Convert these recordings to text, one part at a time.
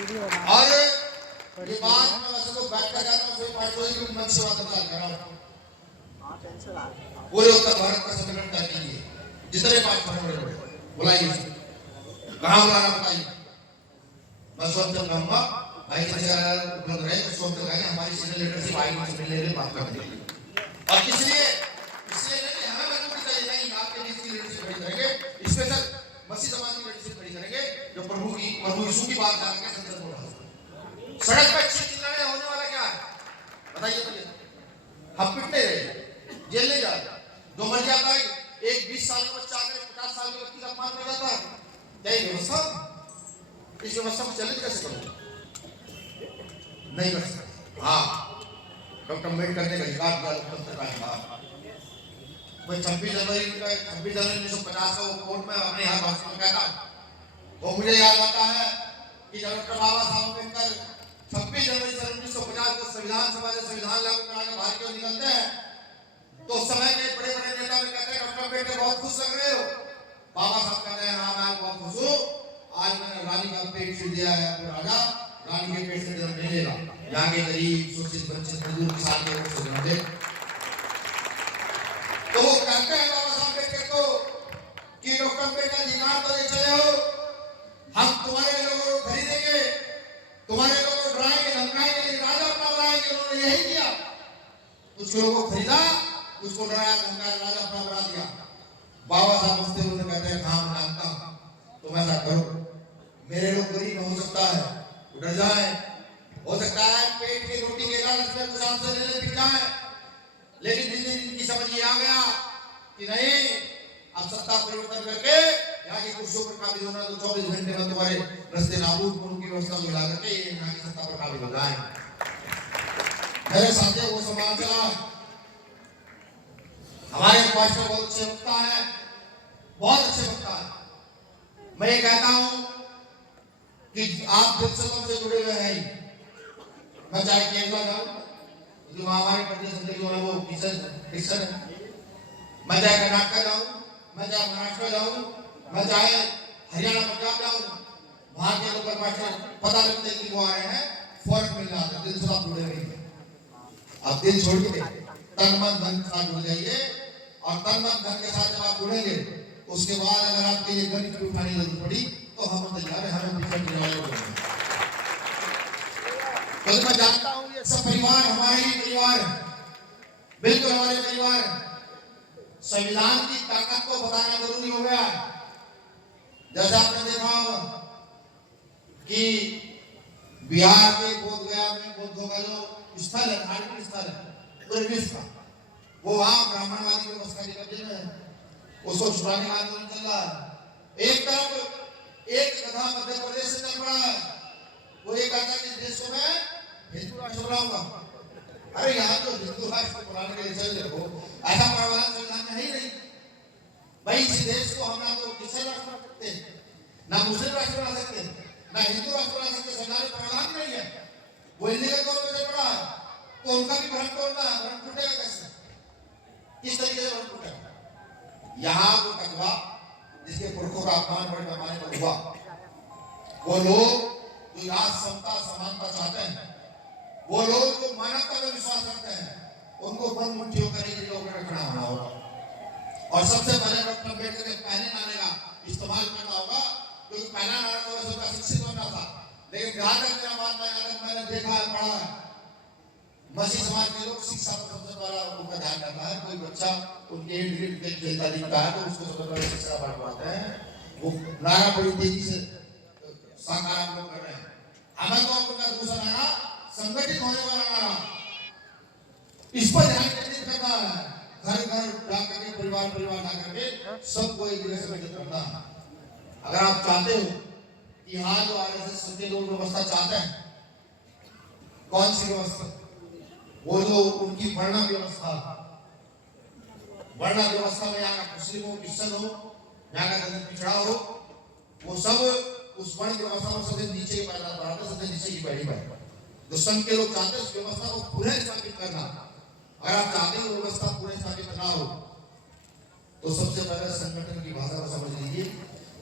और ये बात मैं वैसे तो बैठ कर जाता हूँ, कोई पार्ट कोई भी मन से बात कर रहा हूँ। पूरे उत्तर भारत का संगठन तय कीजिए, जितने पार्ट बड़े बड़े बुलाइए, कहाँ बुलाना बताइए। मैं स्वयं तक कहूँगा भाई की जगह उपलब्ध रहे तो स्वयं तक आएंगे, हमारी सीनियर लीडरशिप आएगी, उसमें लेकर बात करने के लिए। और इसलिए नहीं हमें मजबूरी चाहिए नहीं, आपके बीच की लीडरशिप खड़ी करेंगे, स्पेशल मसीह समाज की लीडरशिप खड़ी करेंगे, जो प्रभु यीशु की बात जाकर संसद बोला। सड़क पर अच्छी चिल्लाने होने वाला क्या है बताइए मुझे। हम पिटने रहे, जेल नहीं जा रहे, जो मर जाता है एक 20 साल का बच्चा आकर 50 साल के व्यक्ति का अपमान कर जाता है, क्या ये व्यवस्था? इस व्यवस्था को चैलेंज कैसे करोगे? नहीं कर सकते। हाँ, डॉक्टर अम्बेडकर ने अधिकार दिया, लोकतंत्र का अधिकार। 26 जनवरी 1950 को कोर्ट में अपने यहाँ भाषण में कहता, वो मुझे याद आता है कि जब डॉक्टर बाबा साहब अम्बेडकर 26 जनवरी 1950 को संविधान सभा से संविधान लागू कराने बाहर क्यों निकलते हैं, तो उस समय के बड़े बड़े नेता भी कहते हैं डॉक्टर अम्बेडकर बहुत खुश लग रहे हो। बाबा साहब कहते हैं हाँ मैं बहुत खुश हूँ, आज मैंने रानी का पेट छीन दिया है, तो राजा रानी के पेट से जन्म नहीं लेगा, यहाँ के गरीब शोषित वंचित मजदूर किसान के पेट से जन्म दे। तो वो कहते हैं बाबा साहब अम्बेडकर को कि डॉक्टर अम्बेडकर अधिकार तो ले चले हो, हम तुम्हारे लोगों को खरीदेंगे, तुम्हारे लोगों को डराएंगे धमकाएंगे, लेकिन राजा अपना बनाएंगे। उन्होंने यही किया, कुछ लोगों को खरीदा, कुछ को डराया धमकाया, राजा अपना बना दिया। बाबा साहब हंसते हुए कहते हैं हाँ मैं जानता हूं, तुम ऐसा करो, मेरे लोग गरीब हो सकता है डर जाए, हो सकता है पेट की रोटी के लालच में कुछ आपसे लेने बिक जाए, लेकिन जिन दिन इनकी समझ ये आ गया कि नहीं अब सत्ता परिवर्तन करके यहाँ की कुर्सियों पर काबिज होना, तो 24 घंटे में तुम्हारे रस्ते नाबूद की व्यवस्था मिला करके यहाँ की सत्ता पर काबिज हो जाए। मेरे साथियों वो समाज चला, हमारे पास्टर बहुत अच्छे वक्ता है, बहुत अच्छे वक्ता है। मैं ये कहता हूँ कि आप दिलसलों से जुड़े हुए हैं, मैं चाहे केरला जाऊँ जो हमारे प्रदेश जो है वो क्रिश्चियन है, मैं चाहे कर्नाटक जाऊँ, मैं चाहे महाराष्ट्र जाऊँ, मैं चाहे हरियाणा पंजाब जाऊँ, वहां के लोग पास्टर पता लगता है कि वो आ रहे हैं, फौरन मिल जाता है, दिल से आप जुड़े हुए हैं। आप दिल छोड़ के तन मन धन के साथ जुड़ जाइए, और तन मन धन के साथ जब आप जुड़ेंगे उसके बाद अगर आपके लिए गरीब की उठाने की जरूरत पड़ी तो हम तैयार हैं, हमें पीछे गिरने वाले लोग हैं। तो मैं जानता हूँ ये सब परिवार हमारे ही परिवार है, बिल्कुल हमारे परिवार है। संविधान की ताकत को बताना जरूरी हो गया। जैसे आपने देखा होगा कि बिहार के बोधगया में बौद्धों का जो स्थल है, धार्मिक स्थल है, वो वहां ब्राह्मणवादी व्यवस्था के कब्जे में है, उसको छुड़ाने का आंदोलन चल रहा है। एक तरफ एक कथा मध्य प्रदेश से चल रहा है, वो ये कहता है कि देश को मैं हिंदू राष्ट्र बनाऊंगा। अरे यहाँ तो हिंदू राष्ट्र बनाने के लिए चल रहे हो, ऐसा प्रावधान संविधान में है ही नहीं भाई। इस देश को हम ना तो क्रिश्चियन राष्ट्र बना सकते, ना मुस्लिम राष्ट्र बना सकते, ना हिंदू राष्ट्र बना सकते, संविधान में प्रावधान नहीं है। वो इलीगल तौर पर पड़ा है, तो उनका भी भ्रम तोड़ना है, भ्रम टूटेगा कैसे, किस तरीके से भ्रम टूटेगा? यहाँ वो तकवा जिसके पुरखों का अपमान बड़े पैमाने पर हुआ, वो लोग जो राज समता समानता चाहते हैं, वो लोग जो मानवता में विश्वास रखते हैं, उनको बंद मुट्ठियों करने के लिए खड़ा होना होगा। और सबसे पहले डॉक्टर अम्बेडकर के पहले नारे का इस्तेमाल करना होगा, क्योंकि पहला नारा तो सबका शिक्षित बनना था, लेकिन जहां तक मेरा मानना है, मैंने देखा है पढ़ा है, मसीह समाज के लोग शिक्षा पर सबसे पहला उनका ध्यान रहता है। कोई बच्चा उनके इर्द गिर्द खेलता दिखता है तो उसको सबसे पहले शिक्षा बढ़वाते हैं। वो नारा बड़ी तेजी से साकार हम लोग कर रहे हैं। हमें तो आपका दूसरा नारा संगठित होने वाला नारा, इस पर ध्यान केंद्रित करना है। घर घर जाकर के परिवार परिवार जाकर के सबको एक जगह संगठित करना है। अगर आप चाहते हो कि यहाँ जो आरएसएस के लोग व्यवस्था चाहते हैं, कौन सी व्यवस्था? वो जो उनकी वर्णा व्यवस्था, वर्णा व्यवस्था में यहाँ का मुस्लिम हो, क्रिश्चियन हो, यहाँ का दलित पिछड़ा हो, वो सब उस वर्ण व्यवस्था में सबसे नीचे की पायदान पर आते, सबसे नीचे की पहली बात जो संघ के लोग चाहते हैं उस व्यवस्था को पुनः स्थापित करना। अगर आप चाहते हो व्यवस्था पुनः स्थापित ना हो तो सबसे पहले संगठन की भाषा को समझ लीजिए,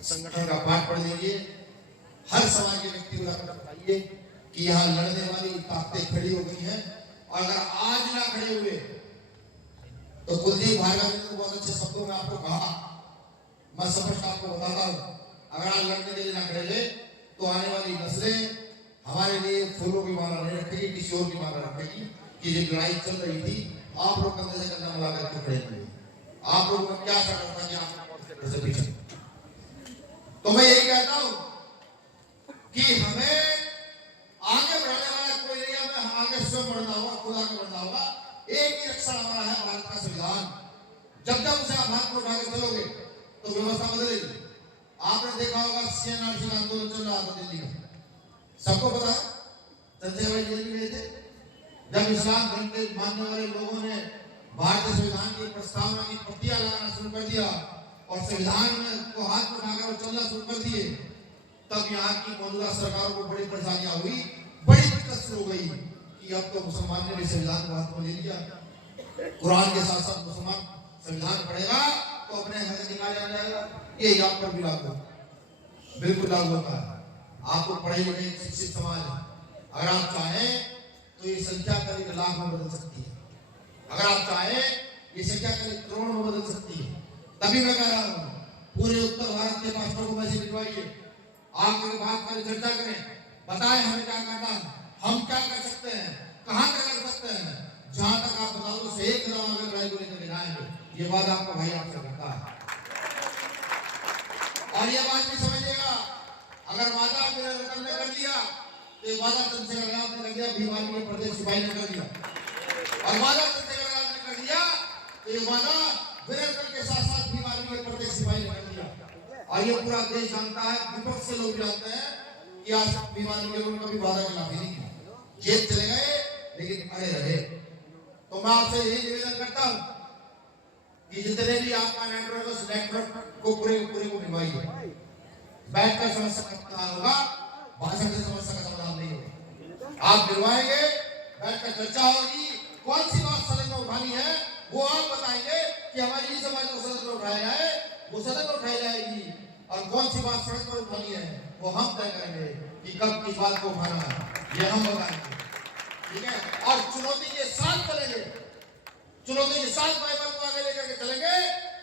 संगठन का पाठ पढ़ लीजिए। हर समाज के व्यक्ति को जाकर बताइए कि यहाँ लड़ने वाली ताकतें खड़ी हो गई हैं, और अगर आज ना खड़े हुए तो कुलदीप भार्गव ने बहुत अच्छे शब्दों में आपको कहा, मैं स्पष्ट आपको बताता हूँ, अगर आज लड़ने के लिए ना खड़े हुए तो आने वाली नस्लें हमारे लिए फूलों की माला नहीं रखेगी, किसी और की माला रखेगी कि ये लड़ाई चल रही थी, आप लोग कंधे से कंधा मिला करके खड़े थे, आप लोगों ने क्या करना था कि आप से पीछे। तो मैं यही कहता हूं कि हमें आगे बढ़ाने वाला कोई नहीं, हमें आगे स्वयं बढ़ना होगा, खुद आगे बढ़ना होगा। एक ही रक्षा हमारा है, भारत का संविधान। जब जब उसे आप हाथ में उठाकर चलोगे तो व्यवस्था बदलेगी। आपने देखा होगा CNRC का आंदोलन चल रहा था दिल्ली में, सबको पता है, चंद्रशेखर भाई जेल में गए थे। जब इस्लाम धर्म के मानने वाले लोगों ने भारतीय संविधान की प्रस्तावना की पत्तियां लगाना शुरू कर दिया और संविधान में को हाथ में उठाकर चलना शुरू कर दिए, तब यहाँ की मौजूदा सरकार को बड़ी परेशानियां हुई, बड़ी दिक्कत शुरू हो गई कि अब तो मुसलमान ने भी संविधान को हाथ में ले लिया, कुरान के साथ साथ मुसलमान संविधान पढ़ेगा तो अपने घर से निकाला जाएगा। ये यहाँ पर भी लागू, बिल्कुल लागू होता है। आपको पढ़े लिखे शिक्षित समाज है, अगर आप चाहें तो ये संख्या करीब लाख में बदल सकती है, अगर आप चाहें ये संख्या करीब करोड़ में बदल सकती है। तभी मैं कह रहा हूँ पूरे उत्तर भारत के पास्टरों को मैसेज भिजवाइए, आकर बात करें, चर्चा करें, बताएं हमें क्या करना है, हम क्या कर सकते हैं, कहां तक कर सकते हैं। जहां तक आप बताओ तो एक कदम आगे लड़ाई को लेकर जाएंगे, ये बात आपका भाई आपसे करता है। और ये बात भी समझिएगा, अगर वादा मेरे रतन ने कर दिया तो ये वादा चंद्रशेखर आजाद ने कर दिया, भीम के प्रदेश सिपाही ने कर दिया, और वादा चंद्रशेखर आजाद ने कर दिया तो ये वादा वीरेंद्र के साथ साथ भीम के प्रदेश सिपाही ने कर दिया। और ये पूरा देश जानता है, विपक्ष से लोग जानते हैं कि आज भीम के लोग कभी वादा खिलाफी नहीं किया, जेल चले गए लेकिन अड़े रहे। तो मैं आपसे यही निवेदन करता हूं कि जितने भी आपका नेटवर्क को पूरे को निभाइए, बैठकर समस्या का समाधान होगा, भाषण से समस्या का समाधान नहीं होगा। आप दिलवाएंगे, बैठकर चर्चा होगी, कौन सी बात सदन में उठानी है वो आप बताएंगे कि हमारी इस समाज को सदन में उठाया जाए, वो सदन में उठाई जाएगी, और कौन सी बात सड़क पर उठानी है वो हम तय करेंगे कि कब किस बात को उठाना है, ये हम बताएंगे, ठीक है। और चुनौती के साथ चलेंगे, चुनौती के साथ बाइबल को आगे लेकर के चलेंगे,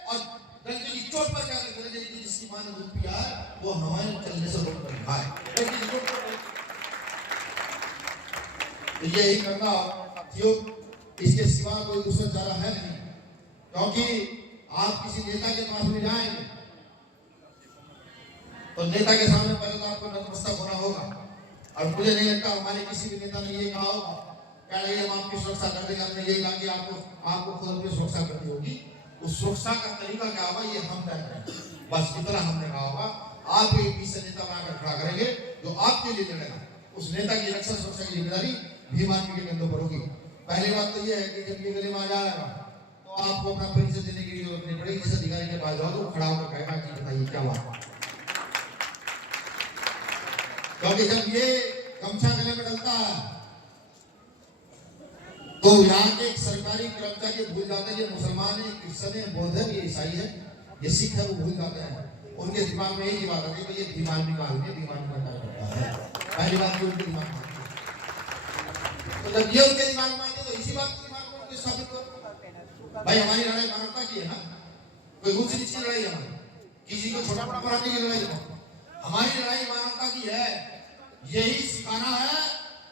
और डंके की चोट पर जाकर चलेंगे कि जिसकी मां ने दूध पिया है वो हमारे चलने से रोक कर खाए। तो यही करना साथियों, इसके सिवा कोई दूसरा चारा है नहीं। क्योंकि आप किसी नेता के पास में जाएंगे तो नेता के सामने पहले तो आपको नतमस्तक होना होगा, और मुझे नहीं लगता हमारे किसी भी नेता ने ये कहा होगा क्या नहीं हम आपकी सुरक्षा कर देंगे, हमने ये कहा कि आपको खुद अपनी सुरक्षा करनी होगी। उस सुरक्षा का तरीका क्या होगा ये हम तय करेंगे, बस इतना हमने कहा होगा। आप एक बीच से नेता बनाकर खड़ा करेंगे जो आपके लिए लड़ेगा, उस नेता की रक्षा सुरक्षा की जिम्मेदारी भीम आर्मी के कंधों पर होगी। पहली बात तो ये है कि जब ये गली में आ जाएगा तो आपको अपना परिचय देने की जरूरत नहीं पड़ेगी, जिस अधिकारी के पास जाओ तो खड़ा होकर कहेगा कि बताइए क्या बात। क्योंकि जब ये गमछा गले में डलता है तो यहाँ के एक सरकारी कर्मचारी भूल जाते हैं ये मुसलमान है, क्रिश्चियन है, बौद्ध है, ये ईसाई है, ये सिख है, वो भूल जाते हैं। उनके दिमाग में यही बात आती है कि ये भीम आर्मी का आदमी है, भीम आर्मी का कार्य करता है। पहली बात ये उनके दिमाग में आती है। तो जब ये उनके दिमाग में आती है तो इसी बात के दिमाग में उनके साबित करो भाई हमारी लड़ाई मानवता की है ना, कोई ऊंच नीच की लड़ाई है हमारी, किसी को छोटा बड़ा बनाने की लड़ाई है, हमारी लड़ाई मानवता की है। यही सिखाना है,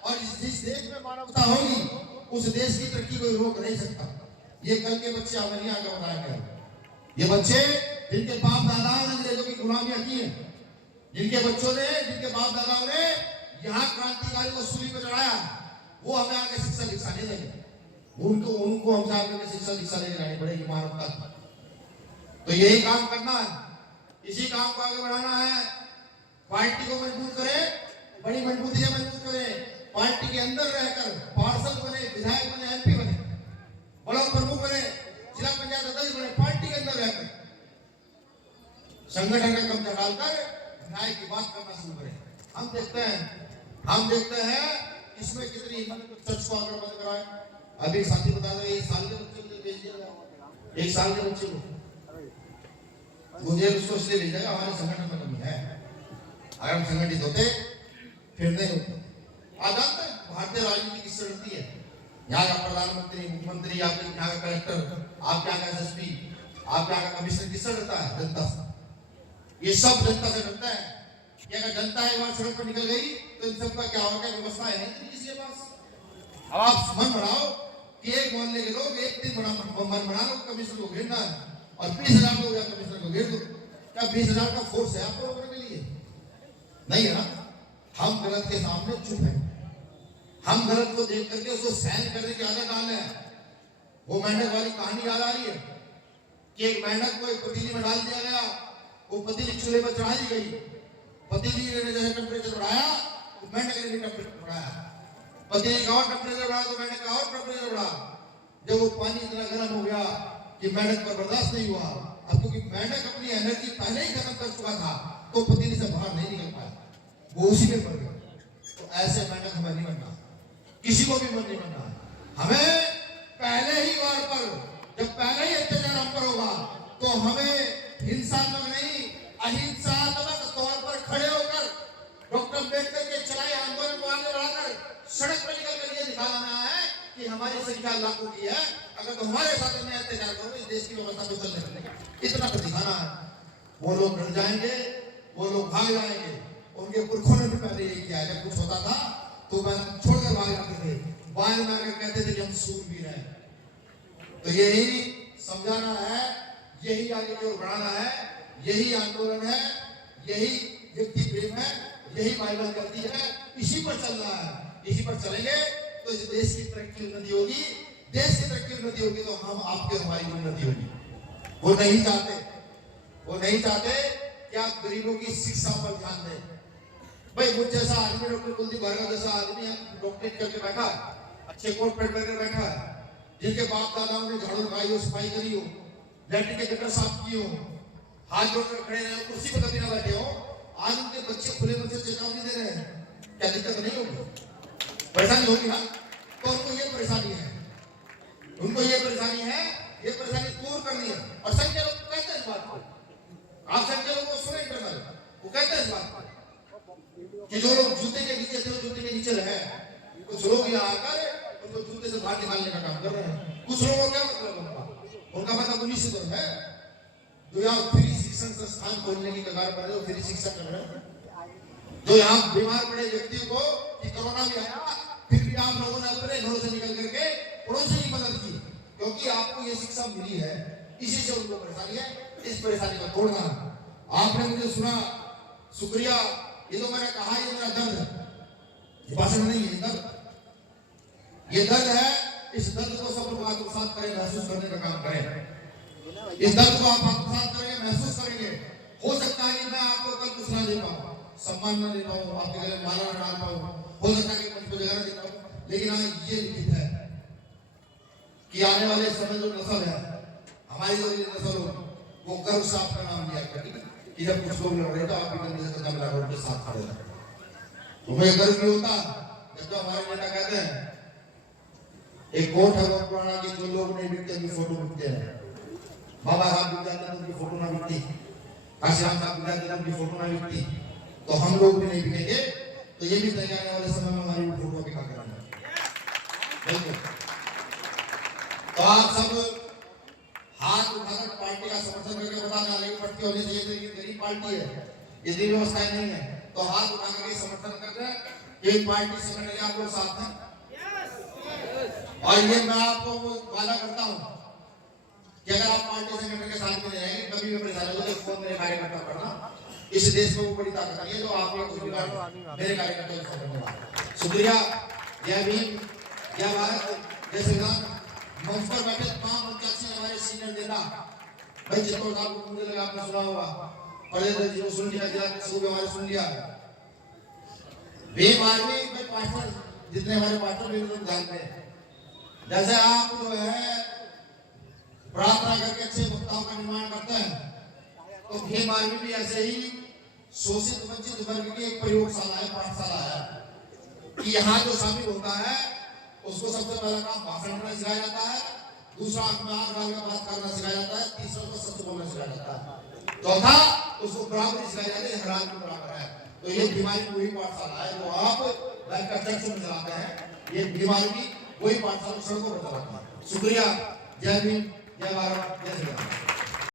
और जिस देश में मानवता होगी उस देश की तरक्की कोई रोक नहीं सकता। ये कल के बच्चे हमारे यहाँ का बताया गया, ये बच्चे जिनके बाप दादाओं ने अंग्रेजों की गुलामियां की है, जिनके बच्चों ने, जिनके बाप दादाओं ने यहाँ क्रांतिकारी को सूली पे चढ़ाया, वो हमें आगे शिक्षा दीक्षा नहीं देंगे, उनको हमसे आगे शिक्षा दीक्षा लेके जानी पड़ेगी मानवता। तो यही काम करना है, इसी काम को आगे बढ़ाना है। पार्टी को मजबूत करें, बड़ी मजबूती से मजबूत करें, पार्टी के अंदर रहकर पार्षद बने, विधायक बने, MP बने, ब्लॉक प्रमुख बने, जिला पंचायत अध्यक्ष बने, पार्टी के अंदर रहकर संगठन का कब्जा डालकर न्याय की बात करना शुरू करें। हम देखते हैं इसमें कितनी हिम्मत चर्च को आगे बंद कराए। अभी साथी बता रहे 1 साल के बच्चे को भेज दिया, 1 साल के बच्चे को मुझे उसको इसलिए भेजा हमारे संगठन में कमी है। अगर हम संगठित होते फिर नहीं होते। आप जानते हैं भारतीय राजनीति किससे डरती है? यहाँ का प्रधानमंत्री, मुख्यमंत्री, आपके यहाँ का कलेक्टर, आपके यहाँ का एसएसपी, आपके यहाँ का कमिश्नर किससे डरता है? जनता से। ये सब जनता से डरता है कि अगर जनता एक बार सड़क पर निकल गई तो इन सबका क्या होगा? व्यवस्था है नहीं किसी के पास। अब आप मन बनाओ कि एक मोहल्ले के लोग एक दिन मन बना लो कमिश्नर को घेरना है और 20,000 लोग या कमिश्नर को घेर दो। क्या 20,000 का फोर्स है आपको रोकने के लिए? नहीं है ना। हम गलत के सामने चुप हैं। हम गलत को देख करके उसको सहन करने की आदत डाल रहे हैं। वो मेंढक वाली कहानी याद आ रही है कि एक मेंढक को एक पतीली में डाल दिया गया, वो पतीली चूल्हे पर चढ़ा दी गई। पतीली ने जैसे टेम्परेचर बढ़ाया तो मेंढक ने भी टेम्परेचर बढ़ाया। पतीली का और टेम्परेचर बढ़ा तो मेंढक का और टेम्परेचर बढ़ा। जब वो पानी इतना गर्म हो गया कि मेंढक पर बर्दाश्त नहीं हुआ, अब क्योंकि मेंढक अपनी एनर्जी पहले ही खत्म कर चुका था तो पतीली से बाहर नहीं निकल पाया, वो उसी में पड़ गया। तो ऐसे मेंढक हमें नहीं बनना, किसी को भी मन नहीं बनना। हमें पहले ही वार पर, जब पहले ही अत्याचार हम पर होगा तो हमें हिंसात्मक नहीं अहिंसात्मक तौर पर खड़े होकर डॉक्टर अम्बेडकर के चलाए आंदोलन को आगे बढ़ाकर सड़क पर निकल कर ये दिखाना है कि हमारी संख्या लाखों की है, अगर तो हमारे साथ में अत्याचार करो इस देश की व्यवस्था को चलने देंगे, इतना तो दिखाना है। वो लोग डर जाएंगे, वो लोग भाग जाएंगे। उनके पुरखों ने भी पहले यही किया। जब कुछ होता था तो मैं छोड़कर भाग जाते थे, बाहर में आकर कहते थे कि हम सूरवीर हैं। तो यही समझाना है, यही आगे की ओर बढ़ाना है, यही आंदोलन है, यही व्यक्ति प्रेम है, यही बाइबल करती है। इसी पर चल रहा है, इसी पर चलेंगे तो इस देश की तरक्की उन्नति होगी। देश की तरक्की उन्नति होगी तो हम आपके हमारी उन्नति होगी। वो नहीं चाहते, वो नहीं चाहते कि आप गरीबों की शिक्षा पर ध्यान दें। भाई मुझ जैसा आदमी, डॉक्टर कुलदीप भार्गव जैसा आदमी डॉक्टरेट करके बैठा, अच्छे कोट पैंट पहनकर बैठा है, जिनके बाप दादाओं ने झाड़ू लगाई हो, सफाई करी हो, लैट्रिन के गटर साफ किए हो, हाथ जोड़कर खड़े रहे हो, कुर्सी पर कभी ना बैठे हो, आज उनके बच्चे खुले मन से चेतावनी दे रहे हैं। क्या दिक्कत नहीं होगी? परेशानी होगी ना। तो उनको ये परेशानी है, उनको ये परेशानी है, ये परेशानी दूर करनी है। और संख्या लोग कहते हैं इस बात को, आप संख्या लोग को सुने इंटरनल, वो कहते हैं इस बात को कि जो लोग जूते के नीचे थे जूते के नीचे रहे, कुछ लोग यहाँ आकर उनको जूते से बाहर निकालने का काम कर रहे हैं। कुछ लोगों का क्या मतलब? उनका मतलब निश्चित है जो यहाँ फ्री शिक्षण संस्थान खोलने की कगार पर है, फ्री शिक्षा कर रहे हैं। जो यहाँ बीमार पड़े व्यक्तियों को कि कोरोना भी आया, फिर भी आप लोगों ने अपने घरों से निकल करके पड़ोसी की मदद की, क्योंकि आपको ये शिक्षा मिली है। इसी से उनको परेशानी है, इस परेशानी को तोड़ना। आपने मुझे सुना, शुक्रिया। ये तो मैंने कहा, ये मेरा दर्द है, ये भाषण नहीं है, दर्द, ये दर्द है। इस दर्द को सब लोग आत्मसात करें, महसूस करने का काम करें। इस दर्द को आप आत्मसात करेंगे, महसूस करेंगे। हो सकता है कि मैं आपको कल कुछ ना दे पाऊं, सम्मान न दे पाऊं, आपके गले में माला न डाल पाऊं, हो सकता है कि मंच पर जगह न दे पाऊं, लेकिन आज ये लिखित है कि आने वाले समय जो नस्ल है, हमारी जो ये नस्ल हो, वो गर्व से आपका नाम लिया करेगी कि जब कुछ लोग लड़ रहे तो आप भी कंधे से कंधा मिलाकर उनके साथ खड़े रहे। तो मुझे गर्व नहीं होता जब हमारे नेता कहते हैं, एक कोट है बहुत पुराना कि जो लोग नहीं बिकते उनकी फोटो बिकते हैं। बाबा साहब विद्यानंद की फोटो ना बिकती, काशीराम साहब विद्यानंद की फोटो ना बिकती, तो हम लोग भी नहीं बिकेंगे। तो ये भी तय आने वाले समय में हमारी फोटो बिका करेंगे। तो आप सब हाथ उठाकर पार्टी का समर्थन करके बताना, लेकिन पट्टी होने से ये गरीब पार्टी है, यदि व्यवस्थाएं नहीं है तो हाथ उठाकर के समर्थन करते हैं। एक पार्टी संगठन के आप लोग साथ हैं, और ये मैं आपको वादा करता हूं कि अगर आप पार्टी संगठन के साथ में रहेंगे, कभी भी परेशानी हो तो फोन मेरे कार्यकर्ता करना। इस देश में वो बड़ी ताकत है जो आप लोग कुछ बिगाड़ मेरे कार्यकर्ता को करने। शुक्रिया। जय भीम, जय भारत, जय श्री राम। मंच पर बैठे तमाम मुख्याक्षी हमारे सीनियर नेता भाई चित्तौड़ साहब को मुझे लगा आपने सुना होगा, परदेश जी को सुन लिया, जिला के सूबे हमारे सुन लिया। भीम आर्मी में पार्टनर जितने हमारे पार्टनर भी लोग जानते हैं, जैसे आप जो है प्रार्थना करके अच्छे वक्ताओं का निर्माण करते हैं, तो भीम आर्मी भी ऐसे ही शोषित वंचित वर्ग की एक प्रयोगशाला है, पाठशाला है कि यहाँ जो शामिल होता है उसको सबसे पहला काम भाषण करना सिखाया जाता है, दूसरा आंख में आंख डालकर बात करना सिखाया जाता है, तीसरा उसको सत्य बोलना सिखाया जाता है, चौथा उसको बराबरी सिखाई जाती है, हर आदमी बराबर है। तो ये बीमारी वही पाठशाला है जो आप बैंक कंस्ट्रक्शन में चलाते हैं। ये बीमारी भी वही पाठशाला सड़कों पर चलाता है। शुक्रिया। जय भीम, जय भारत, जय श्री राम।